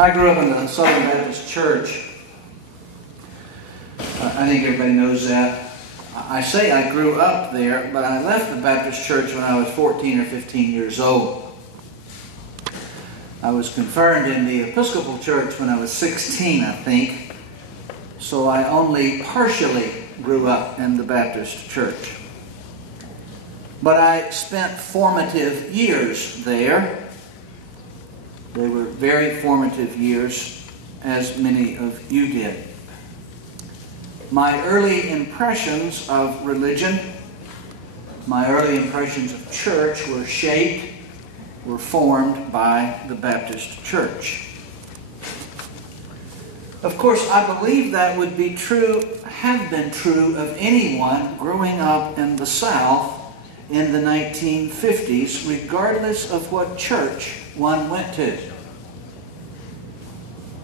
I grew up in the Southern Baptist Church. I think everybody knows that. I say I grew up there, but I left the Baptist Church when I was 14 or 15 years old. I was confirmed in the Episcopal Church when I was 16, I think, so I only partially grew up in the Baptist Church. But I spent formative years there. They were very formative years, as many of you did. My early impressions of religion, my early impressions of church were formed by the Baptist Church. Of course, I believe that would be true, have been true of anyone growing up in the South in the 1950s, regardless of what church one went to.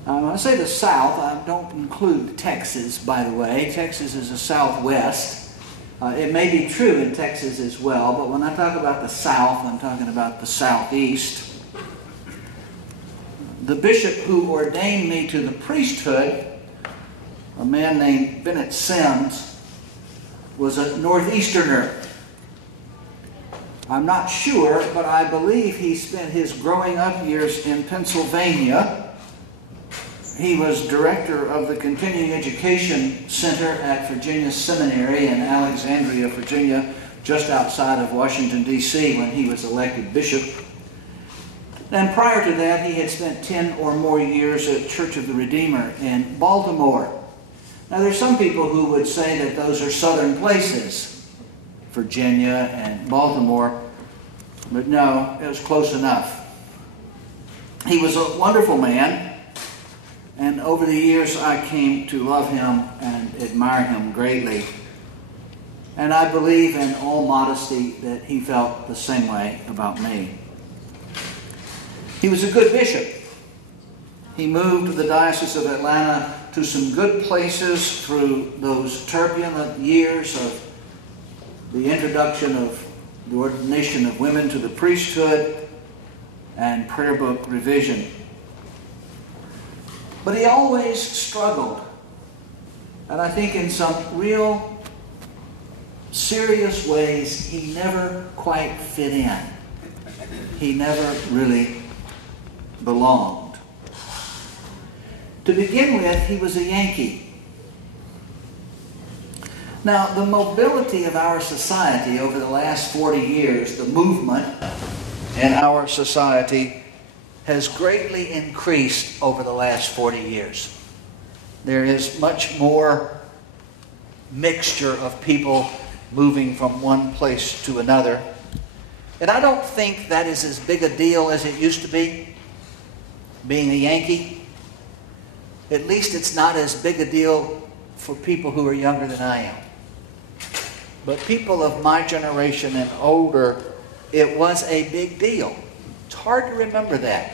When I say the South, I don't include Texas, by the way. Texas is the Southwest. It may be true in Texas as well, but when I talk about the South, I'm talking about the Southeast. The bishop who ordained me to the priesthood, a man named Bennett Sims, was a Northeasterner. I'm not sure, but I believe he spent his growing up years in Pennsylvania. He was director of the Continuing Education Center at Virginia Seminary in Alexandria, Virginia, just outside of Washington, D.C., when he was elected bishop. And prior to that, he had spent 10 or more years at Church of the Redeemer in Baltimore. Now, there's some people who would say that those are southern places, Virginia and Baltimore, but no, it was close enough. He was a wonderful man, and over the years I came to love him and admire him greatly. And I believe in all modesty that he felt the same way about me. He was a good bishop. He moved the Diocese of Atlanta to some good places through those turbulent years of the introduction of the ordination of women to the priesthood and prayer book revision. But he always struggled, and I think in some real serious ways he never quite fit in. He never really belonged. To begin with, he was a Yankee. Now, the mobility of our society over the last 40 years, the movement in our society has greatly increased over the last 40 years. There is much more mixture of people moving from one place to another. And I don't think that is as big a deal as it used to be, being a Yankee. At least it's not as big a deal for people who are younger than I am. But people of my generation and older, it was a big deal. It's hard to remember that.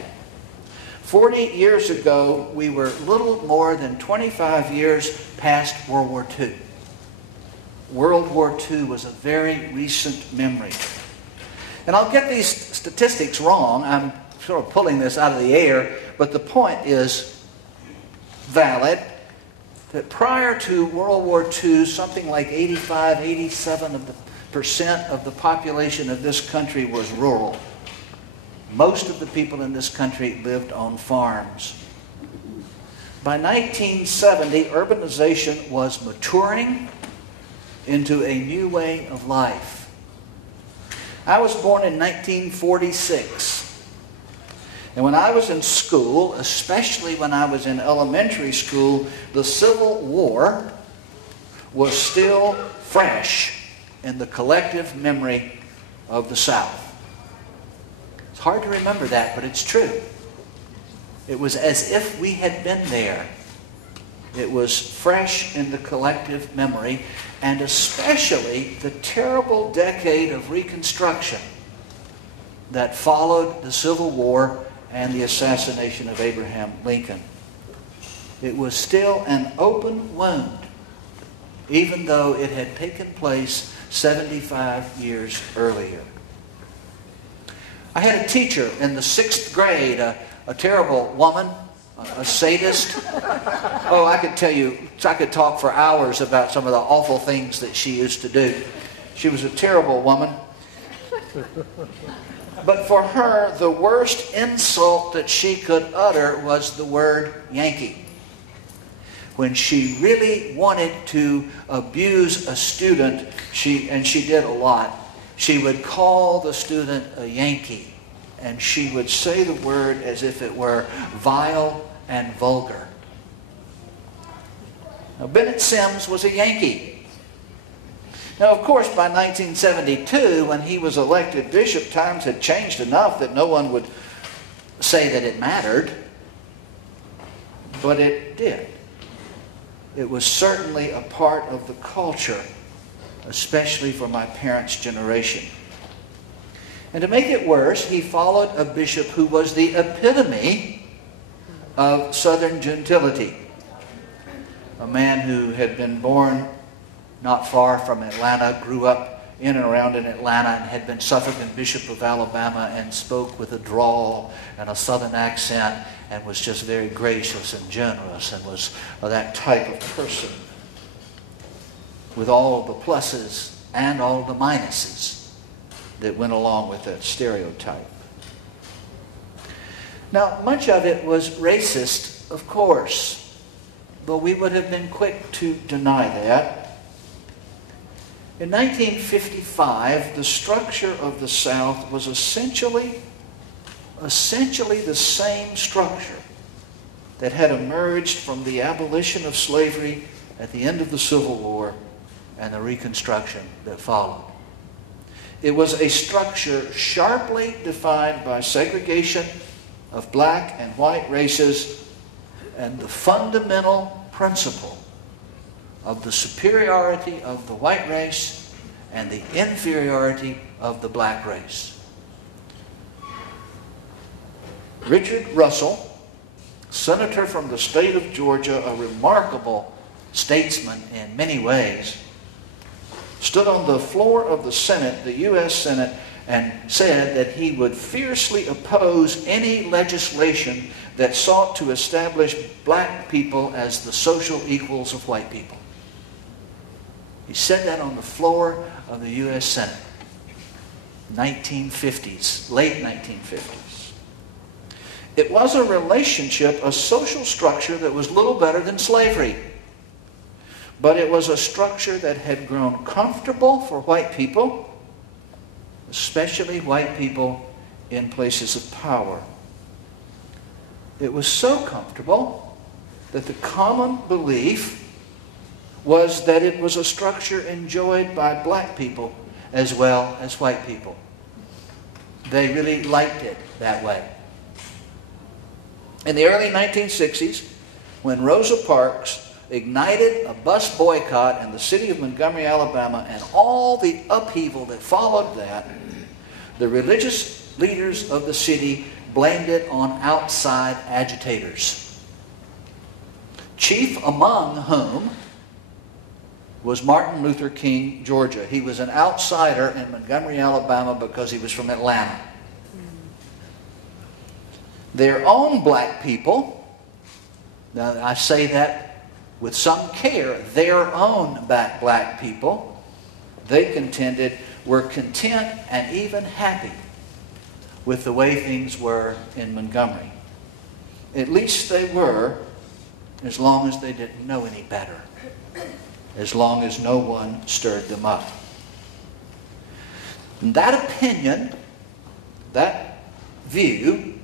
40 years ago, we were little more than 25 years past World War II. World War II was a very recent memory. And I'll get these statistics wrong. I'm sort of pulling this out of the air, but the point is valid. That prior to World War II, something like 87% of the population of this country was rural. Most of the people in this country lived on farms. By 1970, urbanization was maturing into a new way of life. I was born in 1946. And when I was in school, especially when I was in elementary school, the Civil War was still fresh in the collective memory of the South. It's hard to remember that, but it's true. It was as if we had been there. It was fresh in the collective memory, and especially the terrible decade of Reconstruction that followed the Civil War and the assassination of Abraham Lincoln. It was still an open wound, even though it had taken place 75 years earlier. I had a teacher in the 6th grade, a terrible woman, a sadist. Oh, I could tell you, I could talk for hours about some of the awful things that she used to do. She was a terrible woman. But for her, the worst insult that she could utter was the word Yankee. When she really wanted to abuse a student, and she did a lot, she would call the student a Yankee. And she would say the word as if it were vile and vulgar. Now, Bennett Sims was a Yankee. Now, of course, by 1972, when he was elected bishop, times had changed enough that no one would say that it mattered. But it did. It was certainly a part of the culture, especially for my parents' generation. And to make it worse, he followed a bishop who was the epitome of Southern gentility. A man who had been born not far from Atlanta, grew up in and around in Atlanta, and had been suffragan bishop of Alabama, and spoke with a drawl and a Southern accent, and was just very gracious and generous, and was that type of person with all the pluses and all the minuses that went along with that stereotype. Now, much of it was racist, of course, but we would have been quick to deny that. In 1955, the structure of the South was essentially the same structure that had emerged from the abolition of slavery at the end of the Civil War and the Reconstruction that followed. It was a structure sharply defined by segregation of black and white races and the fundamental principle of the superiority of the white race and the inferiority of the black race. Richard Russell, senator from the state of Georgia, a remarkable statesman in many ways, stood on the floor of the Senate, the U.S. Senate, and said that he would fiercely oppose any legislation that sought to establish black people as the social equals of white people. He said that on the floor of the U.S. Senate, 1950s, late 1950s. It was a relationship, a social structure that was little better than slavery. But it was a structure that had grown comfortable for white people, especially white people in places of power. It was so comfortable that the common belief was that it was a structure enjoyed by black people as well as white people. They really liked it that way. In the early 1960s, when Rosa Parks ignited a bus boycott in the city of Montgomery, Alabama, and all the upheaval that followed that, the religious leaders of the city blamed it on outside agitators, chief among whom was Martin Luther King, Georgia. He was an outsider in Montgomery, Alabama, because he was from Atlanta. Their own black people, now I say that with some care, their own black people, they contended, were content and even happy with the way things were in Montgomery. At least they were, as long as they didn't know any better, as long as no one stirred them up. And that opinion, that view,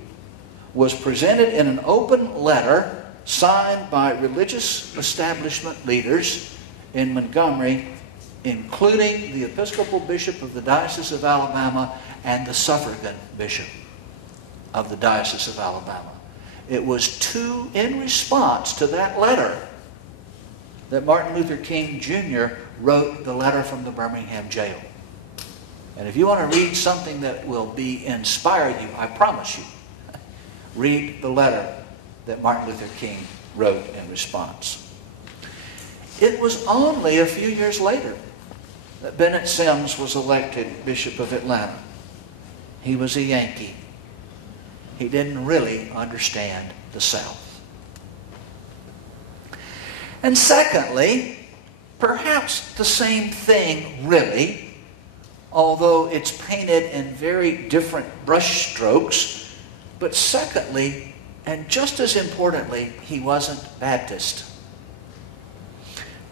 was presented in an open letter signed by religious establishment leaders in Montgomery, including the Episcopal Bishop of the Diocese of Alabama and the Suffragan Bishop of the Diocese of Alabama. It was in response to that letter that Martin Luther King Jr. wrote the letter from the Birmingham jail. And if you want to read something that will inspire you, I promise you, read the letter that Martin Luther King wrote in response. It was only a few years later that Bennett Sims was elected Bishop of Atlanta. He was a Yankee. He didn't really understand the South. And secondly, perhaps the same thing really, although it's painted in very different brush strokes. But secondly, and just as importantly, he wasn't Baptist.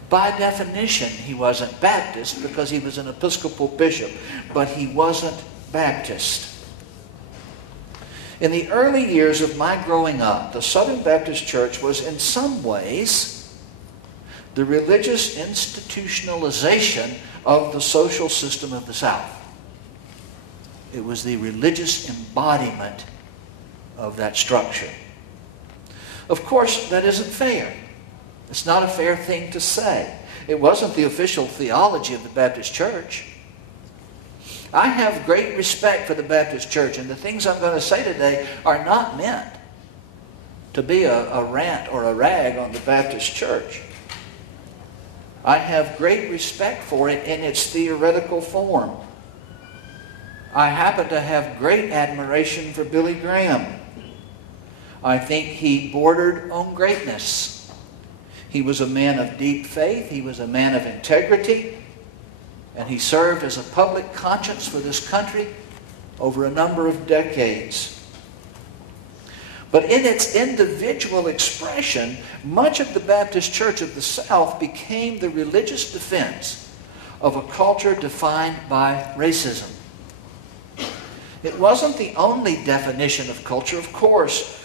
By definition, he wasn't Baptist because he was an Episcopal bishop, but he wasn't Baptist. In the early years of my growing up, the Southern Baptist Church was in some ways the religious institutionalization of the social system of the South. It was the religious embodiment of that structure. Of course, that isn't fair. It's not a fair thing to say. It wasn't the official theology of the Baptist Church. I have great respect for the Baptist Church, and the things I'm going to say today are not meant to be a rant or a rag on the Baptist Church. I have great respect for it in its theoretical form. I happen to have great admiration for Billy Graham. I think he bordered on greatness. He was a man of deep faith. He was a man of integrity. And he served as a public conscience for this country over a number of decades. But in its individual expression, much of the Baptist Church of the South became the religious defense of a culture defined by racism. It wasn't the only definition of culture, of course.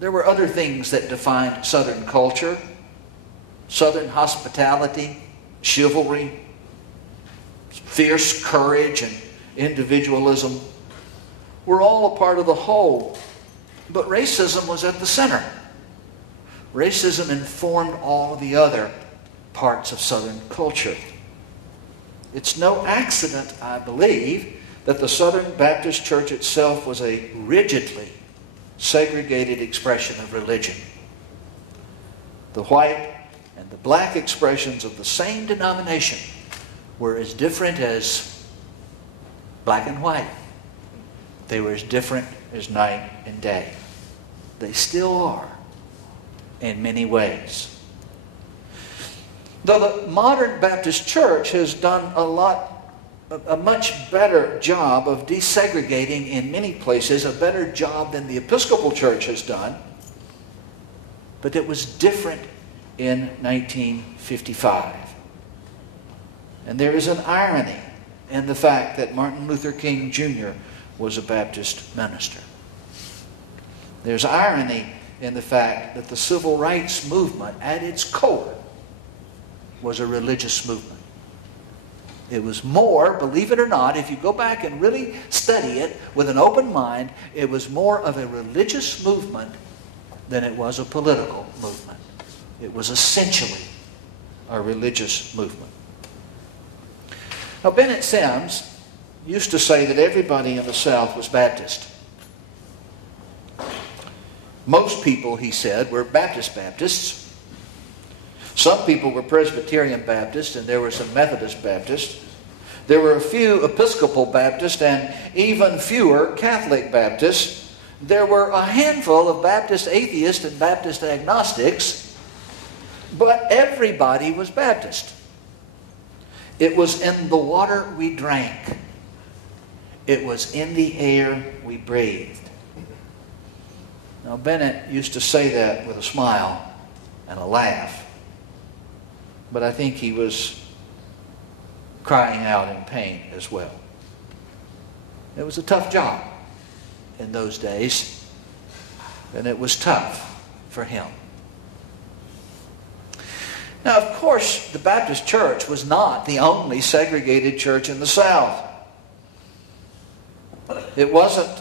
There were other things that defined Southern culture. Southern hospitality, chivalry, fierce courage, and individualism were all a part of the whole. But racism was at the center. Racism informed all of the other parts of Southern culture. It's no accident, I believe, that the Southern Baptist Church itself was a rigidly segregated expression of religion. The white and the black expressions of the same denomination were as different as black and white. They were as different as night and day. They still are in many ways. Though the modern Baptist Church has done a much better job of desegregating in many places, a better job than the Episcopal Church has done, but it was different in 1955. And there is an irony in the fact that Martin Luther King Jr. was a Baptist minister. There's irony in the fact that the civil rights movement at its core was a religious movement. It was more, believe it or not, if you go back and really study it with an open mind, it was more of a religious movement than it was a political movement. It was essentially a religious movement. Now, Bennett Sims used to say that everybody in the South was Baptist. Most people, he said, were Baptists. Some people were Presbyterian Baptists, and there were some Methodist Baptists. There were a few Episcopal Baptists and even fewer Catholic Baptists. There were a handful of Baptist atheists and Baptist agnostics, but everybody was Baptist. It was in the water we drank. It was in the air we breathed. Now, Bennett used to say that with a smile and a laugh, but I think he was crying out in pain as well. It was a tough job in those days, and it was tough for him. Now, of course, the Baptist Church was not the only segregated church in the South. It wasn't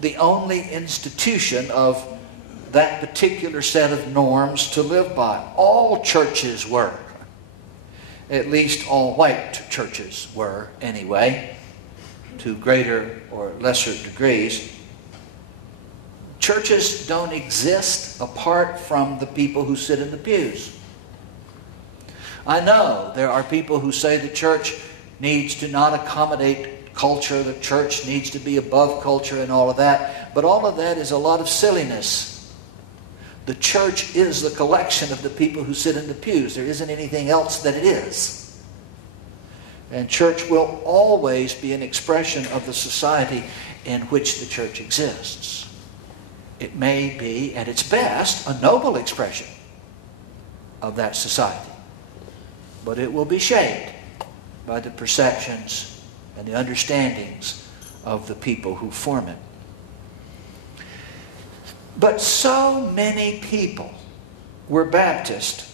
the only institution of that particular set of norms to live by. All churches were. At least all white churches were, anyway, to greater or lesser degrees. Churches don't exist apart from the people who sit in the pews. I know there are people who say the church needs to not accommodate culture, the church needs to be above culture and all of that, but all of that is a lot of silliness. The church is the collection of the people who sit in the pews. There isn't anything else that it is. And church will always be an expression of the society in which the church exists. It may be, at its best, a noble expression of that society. But it will be shaped by the perceptions and the understandings of the people who form it. But so many people were Baptist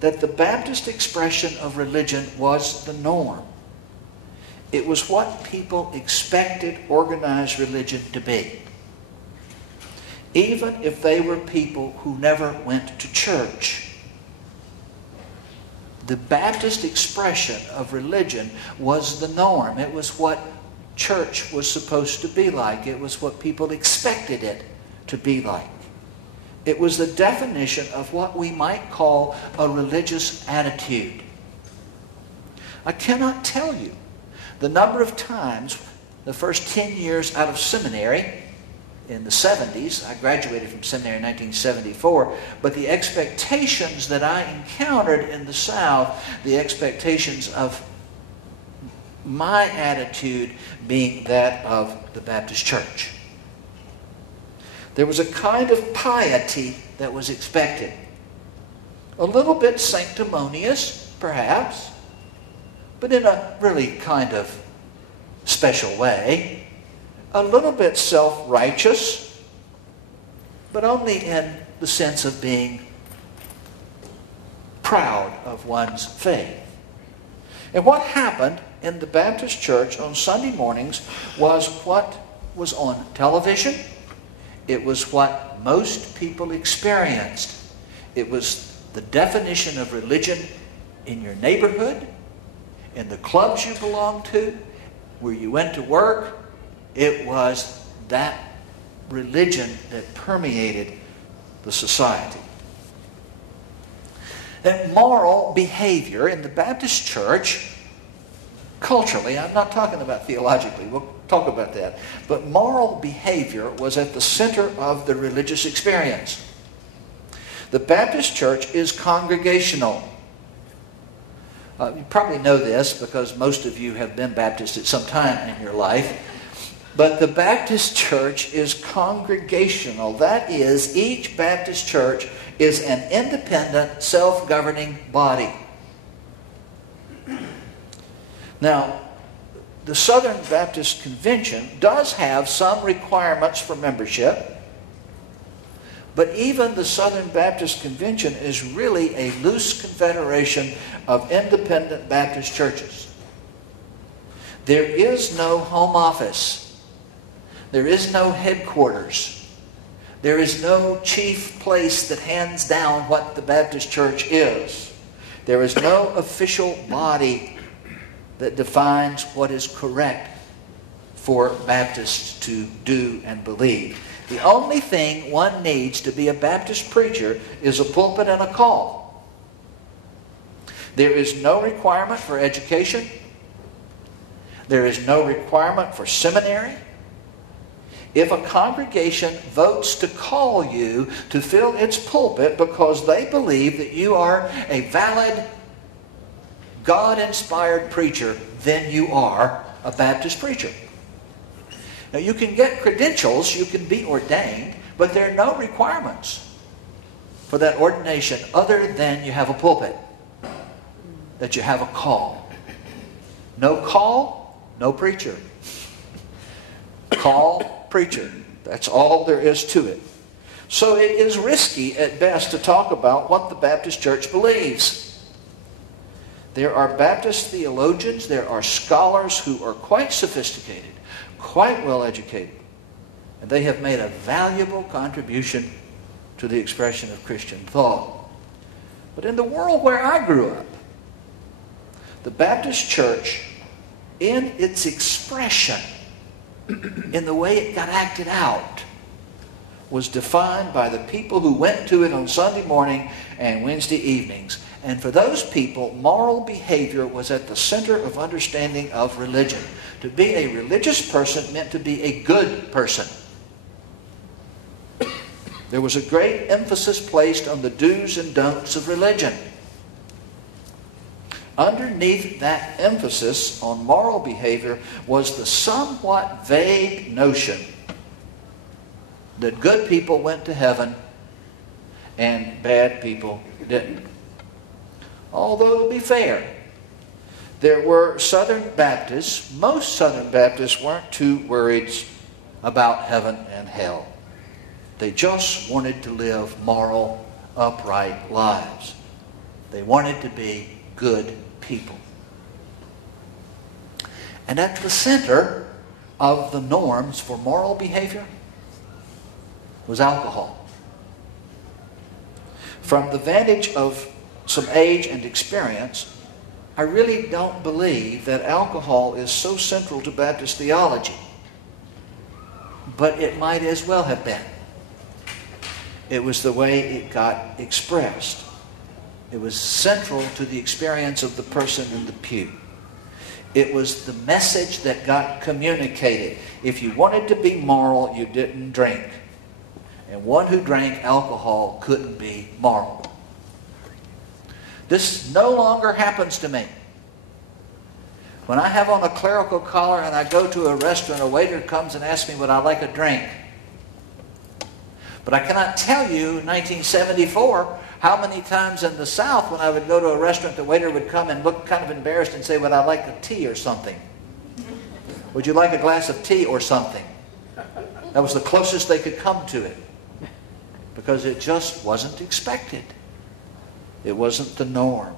that the Baptist expression of religion was the norm. It was what people expected organized religion to be. Even if they were people who never went to church. The Baptist expression of religion was the norm. It was what church was supposed to be like. It was what people expected it to be like. It was the definition of what we might call a religious attitude. I cannot tell you the number of times the first 10 years out of seminary in the 70s, I graduated from seminary in 1974, but the expectations that I encountered in the South, the expectations of my attitude being that of the Baptist church. There was a kind of piety that was expected. A little bit sanctimonious, perhaps, but in a really kind of special way. A little bit self-righteous, but only in the sense of being proud of one's faith. And what happened in the Baptist church on Sunday mornings was what was on television. It was what most people experienced. It was the definition of religion in your neighborhood, in the clubs you belonged to, where you went to work. It was that religion that permeated the society. And moral behavior in the Baptist church, culturally, I'm not talking about theologically, we'll talk about that, but moral behavior was at the center of the religious experience. The Baptist church is congregational. You probably know this because most of you have been Baptist at some time in your life. But the Baptist church is congregational. That is, each Baptist church is an independent, self-governing body. Now, the Southern Baptist Convention does have some requirements for membership, but even the Southern Baptist Convention is really a loose confederation of independent Baptist churches. There is no home office. There is no headquarters. There is no chief place that hands down what the Baptist church is. There is no official body that defines what is correct for Baptists to do and believe. The only thing one needs to be a Baptist preacher is a pulpit and a call. There is no requirement for education. There is no requirement for seminary. If a congregation votes to call you to fill its pulpit because they believe that you are a valid, God-inspired preacher, then you are a Baptist preacher. Now, you can get credentials, you can be ordained, but there are no requirements for that ordination other than you have a pulpit, that you have a call. No call, no preacher. Call, preacher. That's all there is to it. So it is risky at best to talk about what the Baptist church believes. There are Baptist theologians, there are scholars who are quite sophisticated, quite well educated, and they have made a valuable contribution to the expression of Christian thought. But in the world where I grew up, the Baptist church, in its expression, in the way it got acted out, was defined by the people who went to it on Sunday morning and Wednesday evenings. And for those people, moral behavior was at the center of understanding of religion. To be a religious person meant to be a good person. There was a great emphasis placed on the do's and don'ts of religion. Underneath that emphasis on moral behavior was the somewhat vague notion that good people went to heaven and bad people didn't. Although, to be fair, there were Southern Baptists. Most Southern Baptists weren't too worried about heaven and hell. They just wanted to live moral, upright lives. They wanted to be good people. And at the center of the norms for moral behavior was alcohol. From the vantage of some age and experience, I really don't believe that alcohol is so central to Baptist theology. But it might as well have been. It was the way it got expressed. It was central to the experience of the person in the pew. It was the message that got communicated. If you wanted to be moral, you didn't drink. And one who drank alcohol couldn't be moral. This no longer happens to me. When I have on a clerical collar and I go to a restaurant, a waiter comes and asks me would I like a drink. But I cannot tell you, in 1974, how many times in the South when I would go to a restaurant, the waiter would come and look kind of embarrassed and say, would I like a tea or something? Would you like a glass of tea or something? That was the closest they could come to it. Because it just wasn't expected. It wasn't the norm.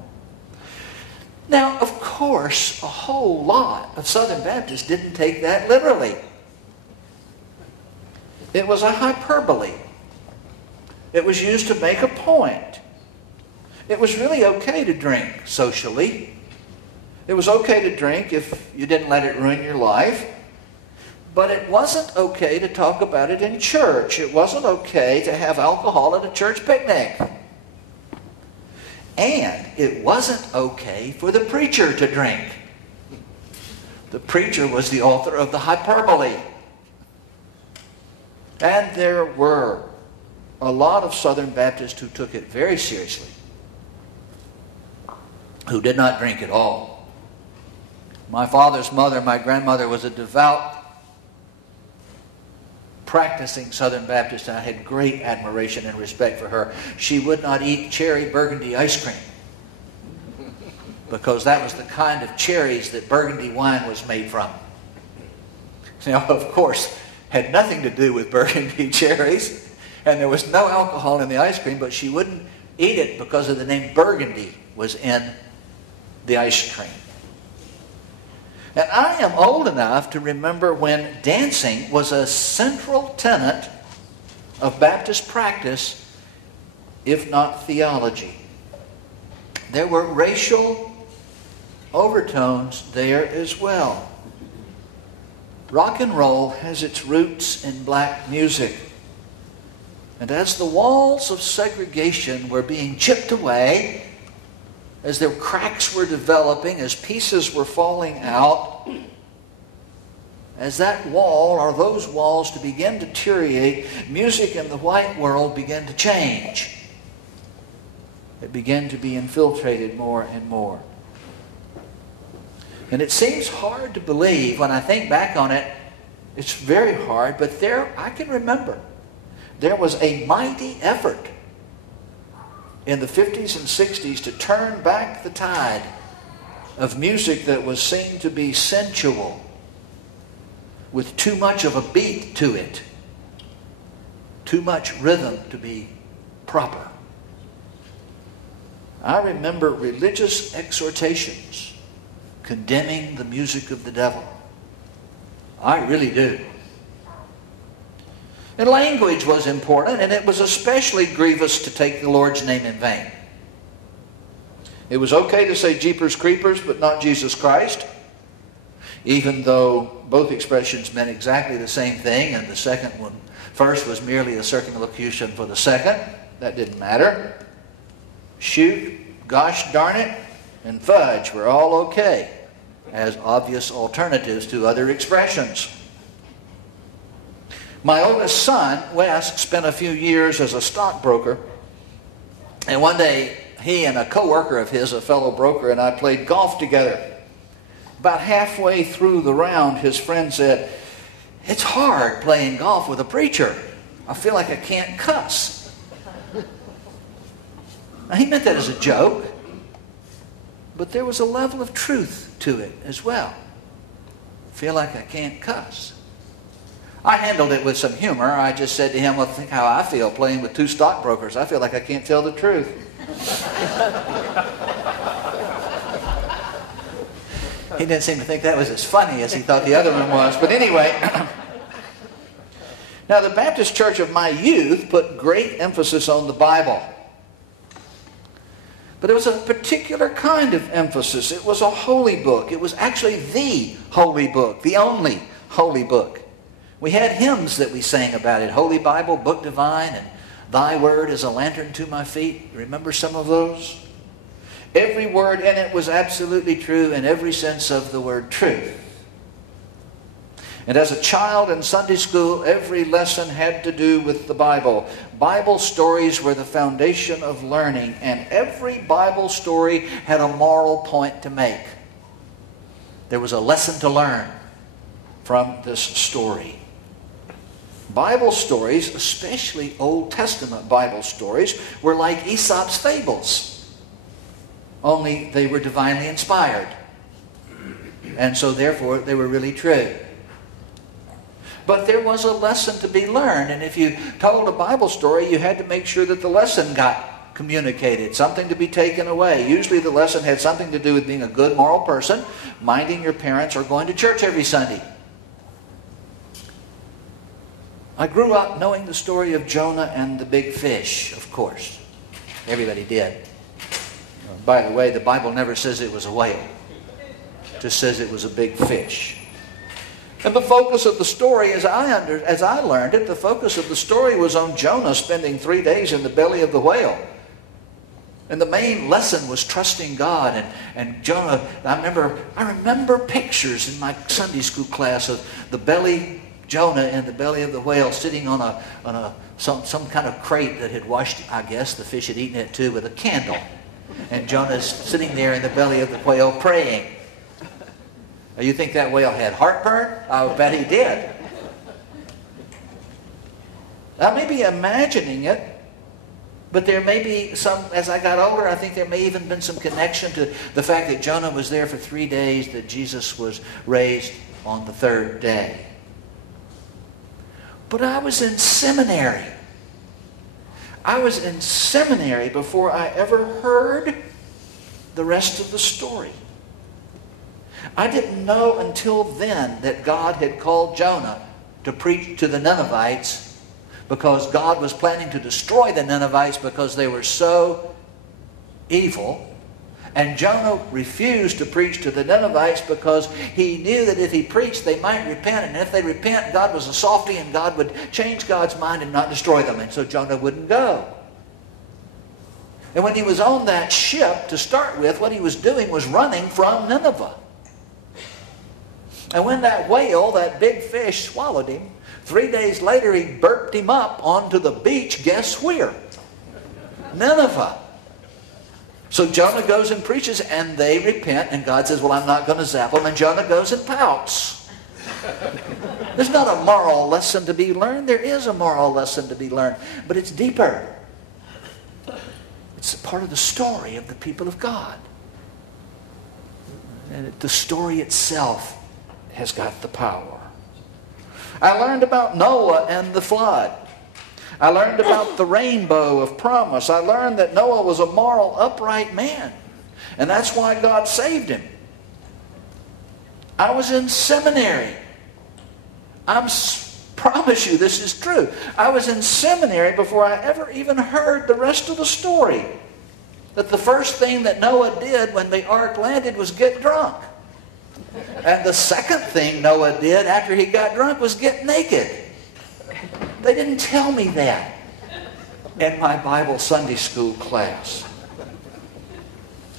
Now, of course, a whole lot of Southern Baptists didn't take that literally. It was a hyperbole. It was used to make a point. It was really okay to drink socially. It was okay to drink if you didn't let it ruin your life. But it wasn't okay to talk about it in church. It wasn't okay to have alcohol at a church picnic. And it wasn't okay for the preacher to drink. The preacher was the author of the hyperbole. And there were a lot of Southern Baptists who took it very seriously, who did not drink at all. My father's mother, my grandmother, was a devout, practicing Southern Baptist, and I had great admiration and respect for her. She would not eat cherry burgundy ice cream because that was the kind of cherries that burgundy wine was made from. Now, of course, had nothing to do with burgundy cherries, and there was no alcohol in the ice cream, but she wouldn't eat it because of the name burgundy was in the ice cream. And I am old enough to remember when dancing was a central tenet of Baptist practice, if not theology. There were racial overtones there as well. Rock and roll has its roots in black music. And as the walls of segregation were being chipped away, as their cracks were developing, as pieces were falling out, as that wall or those walls to begin to deteriorate, music in the white world began to change. It began to be infiltrated more and more. And it seems hard to believe when I think back on it. It's very hard, but I can remember there was a mighty effort in the 50s and 60s to turn back the tide of music that was seen to be sensual, with too much of a beat to it, too much rhythm to be proper. I remember religious exhortations condemning the music of the devil. I really do. And language was important, and it was especially grievous to take the Lord's name in vain. It was okay to say Jeepers Creepers, but not Jesus Christ, even though both expressions meant exactly the same thing, and the first was merely a circumlocution for the second. That didn't matter. Shoot, gosh darn it, and fudge were all okay as obvious alternatives to other expressions. My oldest son, Wes, spent a few years as a stockbroker. And one day, he and a coworker of his, a fellow broker, and I played golf together. About halfway through the round, his friend said, "It's hard playing golf with a preacher. I feel like I can't cuss." Now, he meant that as a joke, but there was a level of truth to it as well. Feel like I can't cuss. I handled it with some humor. I just said to him, "Well, think how I feel playing with two stockbrokers. I feel like I can't tell the truth." He didn't seem to think that was as funny as he thought the other one was. But anyway, now the Baptist church of my youth put great emphasis on the Bible. But it was a particular kind of emphasis. It was a holy book. It was actually the holy book, the only holy book. We had hymns that we sang about it. Holy Bible, Book Divine, and Thy Word is a lantern to my feet. Remember some of those? Every word in it was absolutely true in every sense of the word truth. And as a child in Sunday school, every lesson had to do with the Bible. Bible stories were the foundation of learning, and every Bible story had a moral point to make. There was a lesson to learn from this story. Bible stories, especially Old Testament Bible stories, were like Aesop's fables. Only they were divinely inspired. And so therefore they were really true. But there was a lesson to be learned. And if you told a Bible story, you had to make sure that the lesson got communicated. Something to be taken away. Usually the lesson had something to do with being a good moral person, minding your parents, or going to church every Sunday. I grew up knowing the story of Jonah and the big fish, of course. Everybody did. By the way, the Bible never says it was a whale. It just says it was a big fish. And the focus of the story, as I learned it, the focus of the story was on Jonah spending 3 days in the belly of the whale. And the main lesson was trusting God. And Jonah, I remember pictures in my Sunday school class of Jonah in the belly of the whale, sitting on some kind of crate that had washed, I guess, the fish had eaten it too, with a candle. And Jonah's sitting there in the belly of the whale praying. Now, you think that whale had heartburn? I bet he did. I may be imagining it, but there may be some, as I got older, I think there may even been some connection to the fact that Jonah was there for 3 days, that Jesus was raised on the third day. But I was in seminary. I was in seminary before I ever heard the rest of the story. I didn't know until then that God had called Jonah to preach to the Ninevites because God was planning to destroy the Ninevites because they were so evil. And Jonah refused to preach to the Ninevites because he knew that if he preached, they might repent. And if they repent, God was a softy and God would change God's mind and not destroy them. And so Jonah wouldn't go. And when he was on that ship to start with, what he was doing was running from Nineveh. And when that whale, that big fish, swallowed him, 3 days later he burped him up onto the beach. Guess where? Nineveh. So Jonah goes and preaches, and they repent, and God says, well, I'm not going to zap them, and Jonah goes and pouts. There's not a moral lesson to be learned. There is a moral lesson to be learned, but it's deeper. It's a part of the story of the people of God. And the story itself has got the power. I learned about Noah and the flood. I learned about the rainbow of promise. I learned that Noah was a moral, upright man. And that's why God saved him. I was in seminary. I promise you this is true. I was in seminary before I ever even heard the rest of the story. That the first thing that Noah did when the ark landed was get drunk. And the second thing Noah did after he got drunk was get naked. They didn't tell me that in my Bible Sunday school class.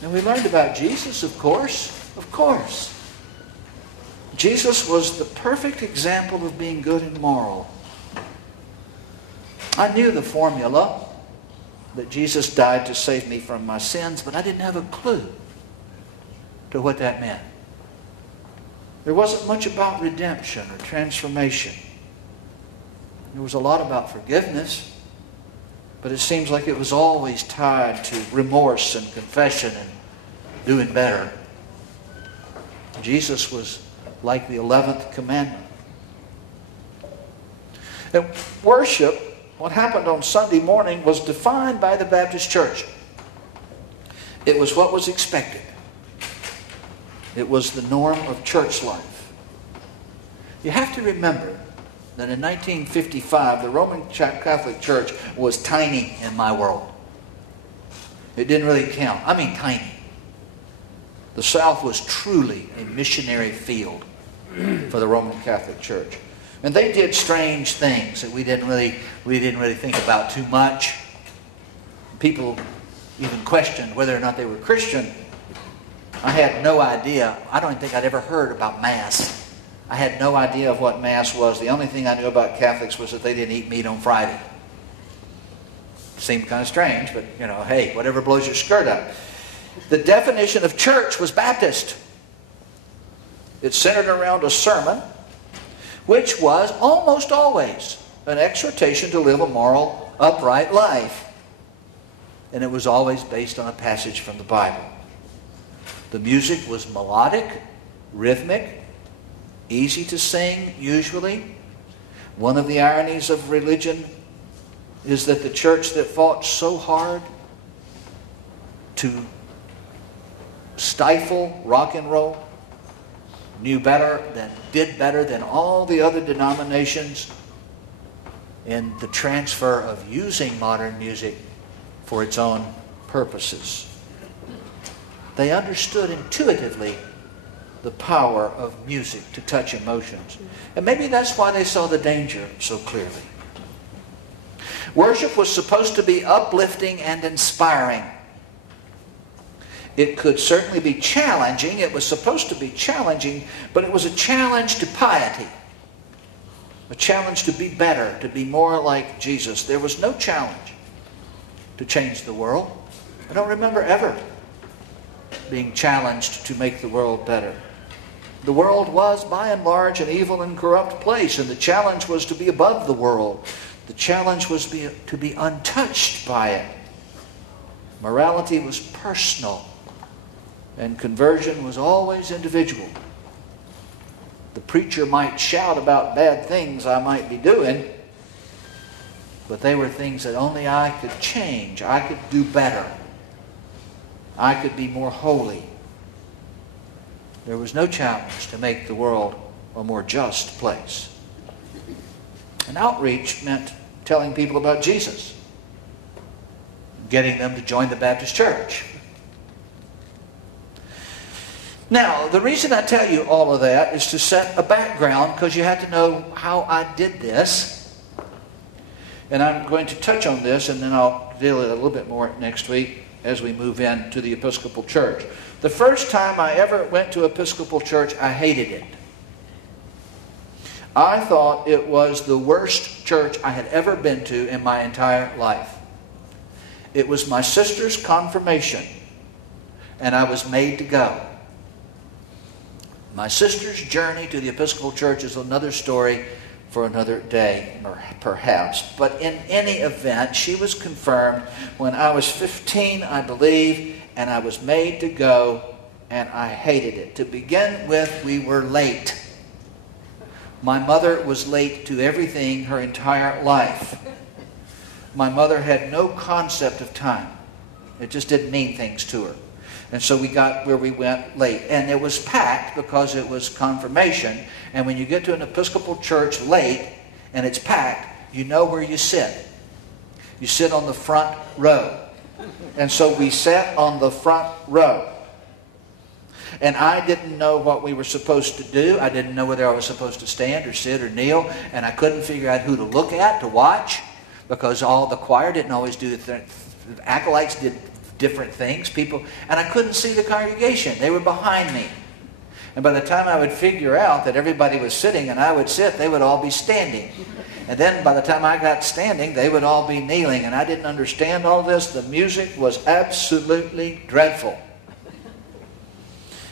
And we learned about Jesus, of course. Of course. Jesus was the perfect example of being good and moral. I knew the formula, that Jesus died to save me from my sins, but I didn't have a clue to what that meant. There wasn't much about redemption or transformation. There was a lot about forgiveness, but it seems like it was always tied to remorse and confession and doing better. Jesus was like the 11th commandment. And worship, what happened on Sunday morning, was defined by the Baptist Church. It was what was expected. It was the norm of church life. You have to remember that in 1955, the Roman Catholic Church was tiny in my world. It didn't really count. I mean tiny. The South was truly a missionary field for the Roman Catholic Church. And they did strange things that we didn't really think about too much. People even questioned whether or not they were Christian. I had no idea. I don't think I'd ever heard about Mass. I had no idea of what Mass was. The only thing I knew about Catholics was that they didn't eat meat on Friday. Seemed kind of strange, but hey, whatever blows your skirt up. The definition of church was Baptist. It centered around a sermon, which was almost always an exhortation to live a moral, upright life. And it was always based on a passage from the Bible. The music was melodic, rhythmic, easy to sing usually. One of the ironies of religion is that the church that fought so hard to stifle rock and roll did better than all the other denominations in the transfer of using modern music for its own purposes. They understood intuitively the power of music to touch emotions. And maybe that's why they saw the danger so clearly. Worship was supposed to be uplifting and inspiring. It could certainly be challenging. It was supposed to be challenging, but it was a challenge to piety. A challenge to be better, to be more like Jesus. There was no challenge to change the world. I don't remember ever being challenged to make the world better. The world was, by and large, an evil and corrupt place, and the challenge was to be above the world. The challenge was to be untouched by it. Morality was personal, and conversion was always individual. The preacher might shout about bad things I might be doing, but they were things that only I could change. I could do better. I could be more holy. There was no challenge to make the world a more just place. And outreach meant telling people about Jesus, getting them to join the Baptist Church. Now, the reason I tell you all of that is to set a background, because you have to know how I did this. And I'm going to touch on this, and then I'll deal with it a little bit more next week as we move into the Episcopal Church. The first time I ever went to Episcopal Church, I hated it. I thought it was the worst church I had ever been to in my entire life. It was my sister's confirmation, and I was made to go. My sister's journey to the Episcopal Church is another story for another day, or perhaps. But in any event, she was confirmed when I was 15, I believe, and I was made to go, and I hated it. To begin with, we were late. My mother was late to everything her entire life. My mother had no concept of time. It just didn't mean things to her. And so we got where we went late. And it was packed because it was confirmation. And when you get to an Episcopal church late and it's packed, you know where you sit. You sit on the front row. And so we sat on the front row. And I didn't know what we were supposed to do. I didn't know whether I was supposed to stand or sit or kneel. And I couldn't figure out who to look at, to watch, because all the choir didn't always do the acolytes did different things. And I couldn't see the congregation. They were behind me. And by the time I would figure out that everybody was sitting and I would sit, they would all be standing. And then by the time I got standing, they would all be kneeling. And I didn't understand all this. The music was absolutely dreadful.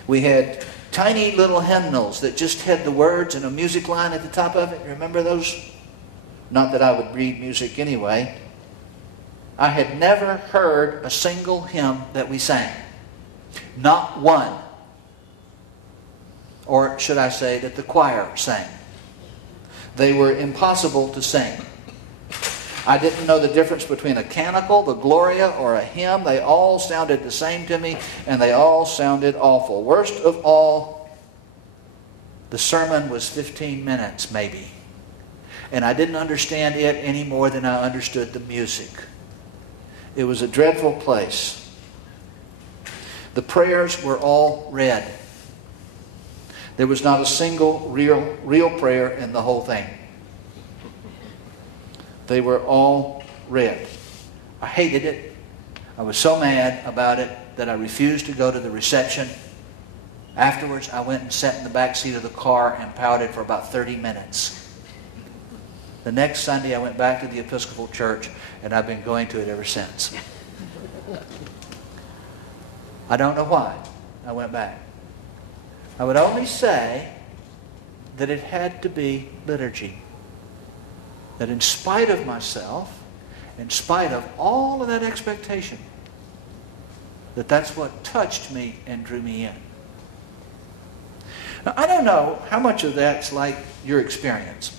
We had tiny little hymnals that just had the words and a music line at the top of it. Remember those? Not that I would read music anyway. I had never heard a single hymn that we sang. Not one. Or should I say that the choir sang. They were impossible to sing. I didn't know the difference between a canticle, the Gloria, or a hymn. They all sounded the same to me, and they all sounded awful. Worst of all, the sermon was 15 minutes, maybe. And I didn't understand it any more than I understood the music. It was a dreadful place. The prayers were all read. There was not a single real prayer in the whole thing. They were all read. I hated it. I was so mad about it that I refused to go to the reception. Afterwards, I went and sat in the back seat of the car and pouted for about 30 minutes. The next Sunday, I went back to the Episcopal Church, and I've been going to it ever since. I don't know why I went back. I would only say that it had to be liturgy. That in spite of myself, in spite of all of that expectation, that's what touched me and drew me in. Now, I don't know how much of that's like your experience.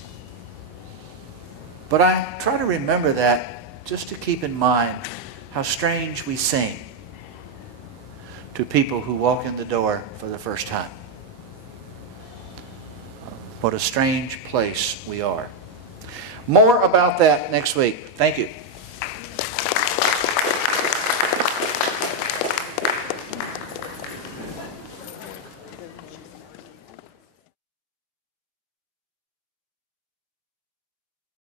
But I try to remember that just to keep in mind how strange we sing to people who walk in the door for the first time. What a strange place we are. More about that next week. Thank you.